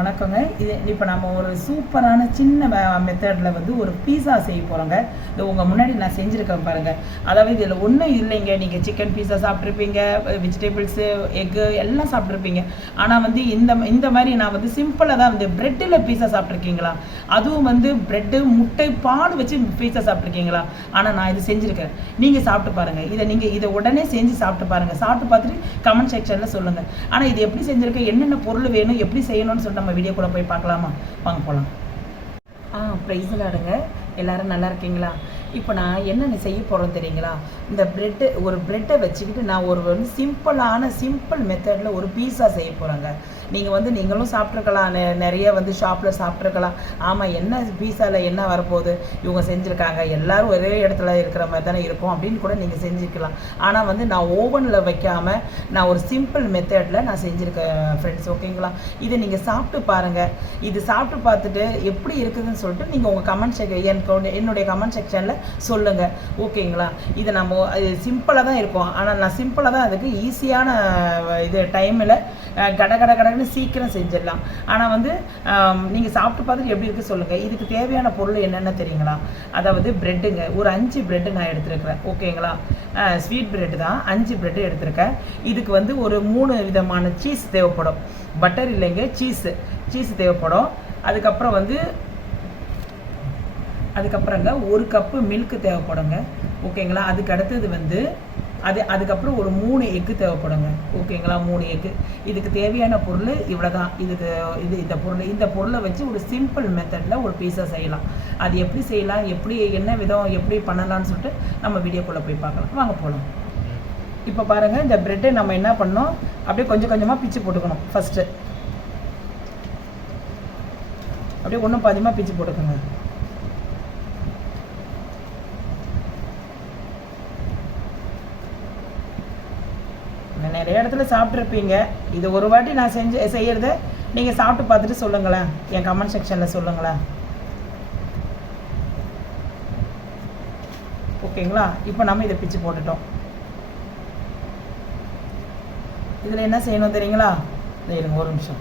வணக்கங்க. இது இப்போ நம்ம ஒரு சூப்பரான சின்ன மெத்தடில் வந்து ஒரு பீஸா செய்ய போகிறோங்க இது உங்கள் முன்னாடி நான் செஞ்சுருக்கேன் பாருங்கள் அதாவது இதில் ஒன்றும் இல்லைங்க. நீங்கள் சிக்கன் பீஸா சாப்பிட்ருப்பீங்க வெஜிடபிள்ஸு எக்கு எல்லாம் சாப்பிட்ருப்பீங்க ஆனால் வந்து இந்த இந்த மாதிரி நான் வந்து சிம்பிளாக தான் வந்து ப்ரெட்டில் பீஸா சாப்பிட்ருக்கீங்களா அதுவும் வந்து ப்ரெட்டு முட்டை பால் வச்சு பீஸா சாப்பிட்ருக்கீங்களா ஆனால் நான் இது செஞ்சுருக்கேன். நீங்கள் சாப்பிட்டு பாருங்கள் இதை நீங்கள் இதை உடனே செஞ்சு சாப்பிட்டு பாருங்கள் சாப்பிட்டு பார்த்துட்டு கமெண்ட் செக்ஷனில் சொல்லுங்கள் ஆனால் இது எப்படி செஞ்சுருக்கேன்? என்னென்ன பொருள் வேணும்? எப்படி செய்யணும்னு சொல்லிட்டு நம்ம வீடியோக்குள்ளே போய் பார்க்கலாமா? வாங்க போகலாம் ஆ ப்ரைஸ் விளாடுங்க எல்லாரும் நல்லா இருக்கீங்களா? இப்போ நான் என்னென்ன செய்ய போகிறோம் தெரியுங்களா? இந்த ப்ரெட்டு ஒரு ப்ரெட்டை வச்சுக்கிட்டு நான் ஒரு சிம்பிளான சிம்பிள் மெத்தடில் ஒரு பீஸா செய்ய போகிறேங்க நீங்கள் வந்து நீங்களும் சாப்பிட்ருக்கலாம் நெ- நிறைய வந்து ஷாப்பில் சாப்பிட்ருக்கலாம் ஆமாம் என்ன பீஸாவில் என்ன வரப்போகுது? இவங்க செஞ்சுருக்காங்க. எல்லோரும் ஒரே இடத்துல இருக்கிற மாதிரி தானே இருக்கும். அப்படின்னு கூட நீங்கள் செஞ்சுக்கலாம் ஆனால் வந்து நான் ஓவனில் வைக்காமல் நான் ஒரு சிம்பிள் மெத்தடில் நான் செஞ்சுருக்கேன் ஃப்ரெண்ட்ஸ் ஓகேங்களா இதை நீங்கள் சாப்பிட்டு பாருங்கள் இது சாப்பிட்டு பார்த்துட்டு எப்படி இருக்குதுன்னு சொல்லிட்டு நீங்கள் உங்கள் கமெண்ட் செக் எனக்கு என்னுடைய கமெண்ட் செக்ஷனில் சொல்லுங்கள் ஓகேங்களா இது நம்ம சிம்பிளாக தான் இருக்கும். ஆனால் நான் சிம்பிளாக தான் அதுக்கு ஈஸியான இது டைமில் கட கட கடன்னு சீக்கிரம் செஞ்சிடலாம். ஆனால் வந்து நீங்கள் சாப்பிட்டு பார்த்துட்டு எப்படி இருக்குது சொல்லுங்கள் இதுக்கு தேவையான பொருள் என்னென்ன தெரியுங்களா? அதாவது ப்ரெட்டுங்க ஒரு அஞ்சு ப்ரெட்டு நான் எடுத்துருக்கிறேன். ஓகேங்களா? ஸ்வீட் ப்ரெட்டு தான். அஞ்சு ப்ரெட்டு எடுத்திருக்கேன். இதுக்கு வந்து ஒரு மூணு விதமான சீஸ் தேவைப்படும். பட்டர் இல்லைங்க சீஸு சீஸ் தேவைப்படும். அதுக்கப்புறம் வந்து அதுக்கப்புறங்க ஒரு கப்பு மில்க் தேவைப்படுங்க. ஓகேங்களா? அதுக்கு அடுத்தது வந்து அது அதுக்கப்புறம் ஒரு மூணு எக்கு தேவைப்படுங்க. ஓகேங்களா? மூணு எக்கு. இதுக்கு தேவையான பொருள் இவ்வளோ தான் இதுக்கு இது இந்த பொருள். இந்த பொருளை வச்சு ஒரு சிம்பிள் மெத்தடில் ஒரு பீஸை செய்யலாம். அது எப்படி செய்யலாம்? எப்படி என்ன விதம் எப்படி பண்ணலாம்னு சொல்லிட்டு நம்ம வீடியோக்குள்ளே போய் பார்க்கலாம். வாங்க போகலாம் இப்போ பாருங்கள் இந்த ப்ரெட்டை நம்ம என்ன பண்ணோம்? அப்படியே கொஞ்சம் கொஞ்சமாக பிச்சு போட்டுக்கணும். ஃபஸ்ட்டு அப்படியே ஒன்றும் பாதியமாக பிச்சு போட்டுக்கோங்க நான் நிறைய இடத்துல சாப்பிட்ருப்பீங்க இது ஒரு வாட்டி நான் செஞ்சு செய்கிறத நீங்கள் சாப்பிட்டு பார்த்துட்டு சொல்லுங்களேன். என் கமெண்ட் செக்ஷனில் சொல்லுங்களேன். ஓகேங்களா? இப்போ நம்ம இதை பிச்சு போட்டுட்டோம். இதில் என்ன செய்யணும் தெரியுங்களா? இருங்க ஒரு நிமிஷம்.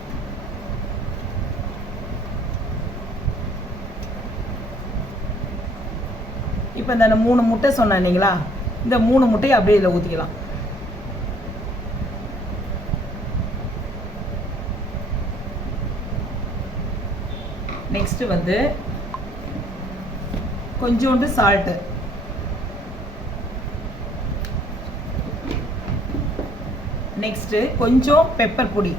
இப்போ இந்த மூணு முட்டை சொன்னேன் இல்லைங்களா? இந்த மூணு முட்டையை அப்படியே இதில் ஊற்றிக்கலாம் நெக்ஸ்ட்டு வந்து கொஞ்சோண்டு சால்ட்டு நெக்ஸ்ட்டு கொஞ்சம் பெப்பர் பொடி.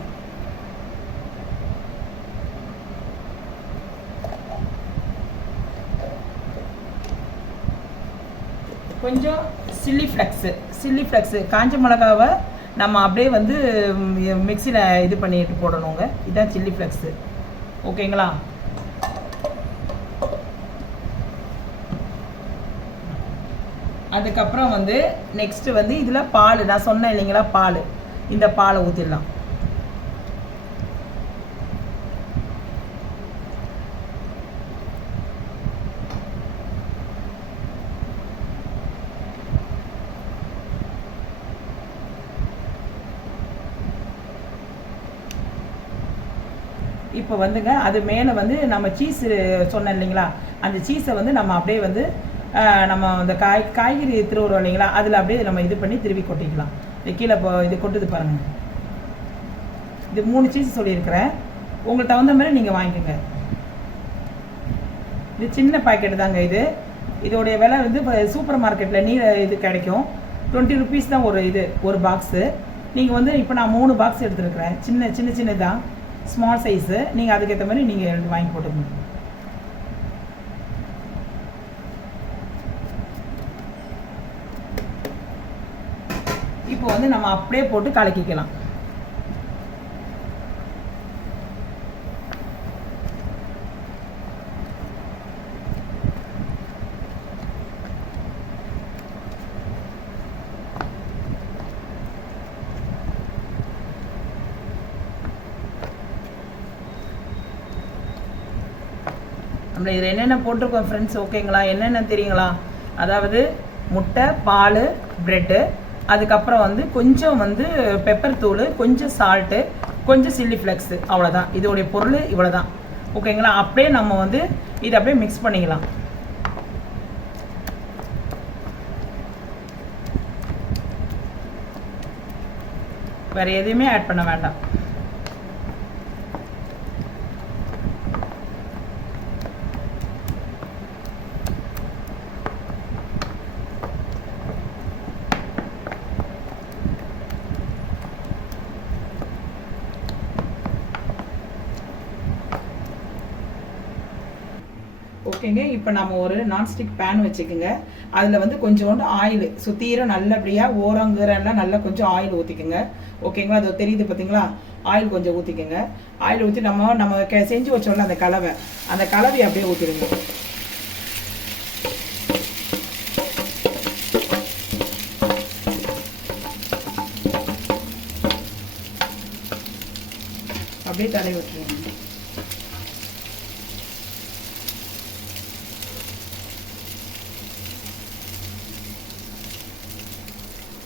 கொஞ்சம் சில்லி ஃப்ளக்ஸு சில்லி ஃப்ளக்ஸு காஞ்ச மிளகாவை நம்ம அப்படியே வந்து மிக்சியில் இது பண்ணிட்டு போடணுங்க. இதுதான் சில்லி ஃப்ளக்ஸு ஓகேங்களா அதுக்கப்புறம் வந்து நெக்ஸ்ட் வந்து இதில் பால். நான் சொன்னேன் இல்லைங்களா பால். இந்த பாலை ஊற்றிடலாம் இப்போ வந்துங்க அது மேலே வந்து நம்ம சீஸ் சொன்னேன் இல்லைங்களா அந்த சீஸை வந்து நம்ம அப்படியே வந்து நம்ம அந்த காய் காய்கறி திருவுறோம் இல்லைங்களா? அதில் அப்படியே நம்ம இது பண்ணி திருவி கொட்டிக்கலாம். கீழே இப்போ இது கொட்டுது பாருங்கள் இது மூணு சீஸ் சொல்லியிருக்கிறேன். உங்களுக்கு தகுந்த மாதிரி நீங்கள் வாங்கிக்கோங்க. இது சின்ன பாக்கெட் தாங்க இது. இதோடைய விலை வந்து இப்போ சூப்பர் மார்க்கெட்டில் நீர் இது கிடைக்கும். டுவெண்ட்டி ருபீஸ் தான் ஒரு இது ஒரு பாக்ஸு நீங்கள் வந்து இப்போ நான் மூணு பாக்ஸ் எடுத்துருக்குறேன். சின்ன சின்ன சின்னதாக ஸ்மால் சைஸு நீங்கள் அதுக்கேற்ற மாதிரி நீங்கள் வாங்கி போட்டுக்கணும் இப்போ வந்து நம்ம அப்படியே போட்டு கலக்கிக்கலாம். நம்ம இதில் என்னென்ன போட்டிருக்கோம் ஃப்ரெண்ட்ஸ் ஓகேங்களா என்னென்ன தெரியுங்களா? அதாவது முட்டை பால் ப்ரெட்டு அதுக்கப்புறம் வந்து கொஞ்சம் வந்து பெப்பர் தூள் கொஞ்சம் சால்ட்டு கொஞ்சம் சில்லி ஃப்ளெக்ஸு அவ்வளோதான் இதோடைய பொருள் இவ்வளோ தான் ஓகேங்களா அப்படியே நம்ம வந்து இதை அப்படியே மிக்ஸ் பண்ணிக்கலாம். வேறு எதையுமே ஆட் பண்ண வேண்டாம். ஓகேங்க. இப்போ நம்ம ஒரு நான்ஸ்டிக் பேன் வச்சுக்கோங்க. அதில் வந்து கொஞ்சோண்டு ஆயில் சுத்தீர நல்லபடியாக ஓரங்குறெல்லாம் நல்லா கொஞ்சம் ஆயில் ஊற்றிக்கோங்க ஓகேங்களா? அது தெரியுது பார்த்தீங்களா ஆயில் கொஞ்சம் ஊற்றிக்கோங்க ஆயில் ஊற்றி நம்ம நம்ம க செஞ்சு வச்சோம்ல அந்த கலவை. அந்த கலவையை அப்படியே ஊற்றிடுங்க அப்படியே தடவி விட்டுருங்க.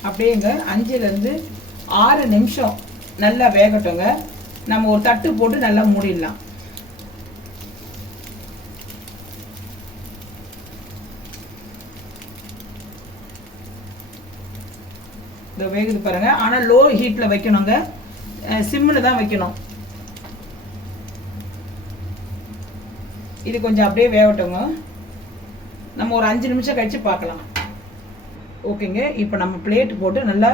அப்படியேங்க அஞ்சுலேருந்து ஆறு நிமிஷம் நல்லா வேகட்டுங்க. நம்ம ஒரு தட்டு போட்டு நல்லா மூடிடலாம். இந்த வேகுது பாருங்க. ஆனால் லோ ஹீட்டில் வைக்கணுங்க. சிம்மில் தான் வைக்கணும். இது கொஞ்சம் அப்படியே வேகட்டுங்க. நம்ம ஒரு அஞ்சு நிமிஷம் கழித்து பார்க்கலாம். ஓகேங்க. இப்போ நம்ம பிளேட் போட்டு நல்லா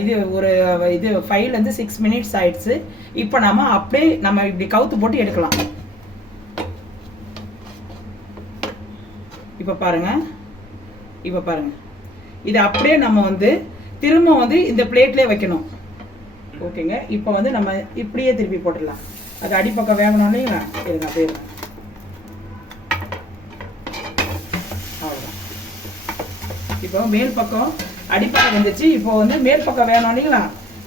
இது ஒரு இது ஃபைவ்லேருந்து சிக்ஸ் மினிட்ஸ் ஆயிடுச்சு. இப்போ நம்ம அப்படியே நம்ம இப்படி கவுத்து போட்டு எடுக்கலாம். இப்போ பாருங்க. இப்போ பாருங்க. இது அப்படியே நம்ம வந்து திரும்ப வந்து இந்த பிளேட்லேயே வைக்கணும். ஓகேங்க. இப்போ வந்து நம்ம இப்படியே திருப்பி போட்டுடலாம். அது அடிப்பக்கம் வேகணும் இல்லைங்களா இருங்க அப்படியே இருங்க. அவ்வளோதான் இப்போ மேல் பக்கம் அடிப்பக்கம் வந்துச்சு. இப்போ வந்து மேல் பக்கம் வேணும் இல்லைங்களா?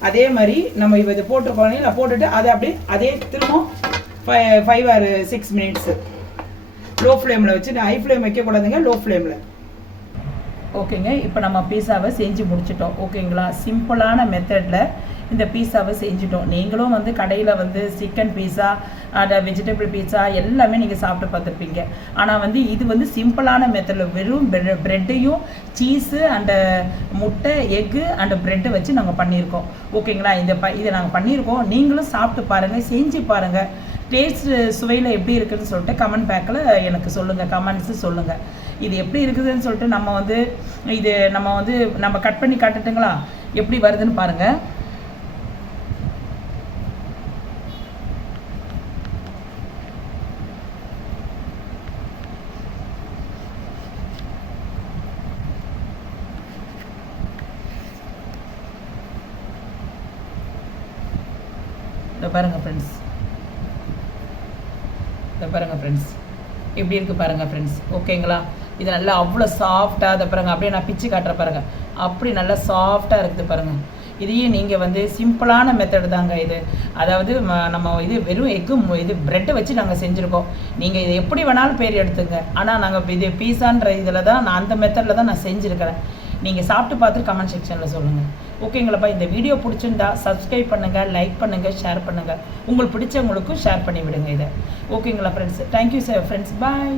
அதே மாதிரி நம்ம இப்போ இதை போட்டுருக்கோம் இல்லைங்களா? போட்டுட்டு அதை அப்படியே அதே திரும்ப five or six minutes low ஃப்ளேமில் வச்சு ஹை ஃப்ளேம் வைக்கக்கூடாதுங்க லோ ஃப்ளேமில் ஓகேங்க இப்போ நம்ம பீஸாவை செஞ்சு முடிச்சிட்டோம். ஓகேங்களா சிம்பிளான மெத்தடில் இந்த பீஸாவை செஞ்சுட்டோம். நீங்களும் வந்து கடையில் வந்து சிக்கன் பீஸா அந்த வெஜிடபிள் பீஸா எல்லாமே நீங்கள் சாப்பிட்டு பார்த்துருப்பீங்க. ஆனால் வந்து இது வந்து சிம்பிளான மெத்தடில் வெறும் ப்ரெட்டையும் சீஸு அண்டு முட்டை எக்கு அண்டு ப்ரெட்டை வச்சு நாங்கள் பண்ணியிருக்கோம். ஓகேங்களா இந்த ப இதை நாங்கள் பண்ணியிருக்கோம். நீங்களும் சாப்பிட்டு பாருங்கள் செஞ்சு பாருங்கள் டேஸ்ட் சுவையில் எப்படி இருக்குதுன்னு சொல்லிட்டு கமெண்ட் பேக்கில் எனக்கு சொல்லுங்கள் கமெண்ட்ஸு சொல்லுங்கள் இது எப்படி இருக்குதுன்னு சொல்லிட்டு நம்ம வந்து இது நம்ம வந்து நம்ம கட் பண்ணி காட்டுட்டுங்களா? எப்படி வருதுன்னு பாருங்கள் பாருங்கள் பாருங்க ஃப்ரெண்ட்ஸ் இதை பாருங்க ஃப்ரெண்ட்ஸ் எப்படி இருக்கு பாருங்க ஃப்ரெண்ட்ஸ் ஓகேங்களா இது நல்லா அவ்வளோ சாஃப்டாக அதை பாருங்க. அப்படியே நான் பிச்சு காட்டுற பாருங்க. அப்படி நல்லா சாஃப்டாக இருக்குது பாருங்க. இதையும் நீங்கள் வந்து சிம்பிளான மெத்தடு தாங்க இது. அதாவது நம்ம இது வெறும் எக்கு இது ப்ரெட்டை வச்சு நாங்கள் செஞ்சுருக்கோம். நீங்கள் இது எப்படி வேணாலும் பேர் எடுத்துங்க. ஆனால் நாங்கள் இது பீஸான்ற இதில் தான் நான் அந்த மெத்தடில் தான் நான் செஞ்சுருக்கிறேன். நீங்கள் சாப்பிட்டு பார்த்துட்டு கமெண்ட் செக்ஷனில் சொல்லுங்கள் ஓகேங்களாப்பா இந்த வீடியோ பிடிச்சிருந்தா சப்ஸ்கிரைப் பண்ணுங்கள் லைக் பண்ணுங்கள் ஷேர் பண்ணுங்கள் உங்களுக்கு பிடிச்சவங்களுக்கும் ஷேர் பண்ணி விடுங்க இதை. ஓகேங்களா friends thank you sir friends bye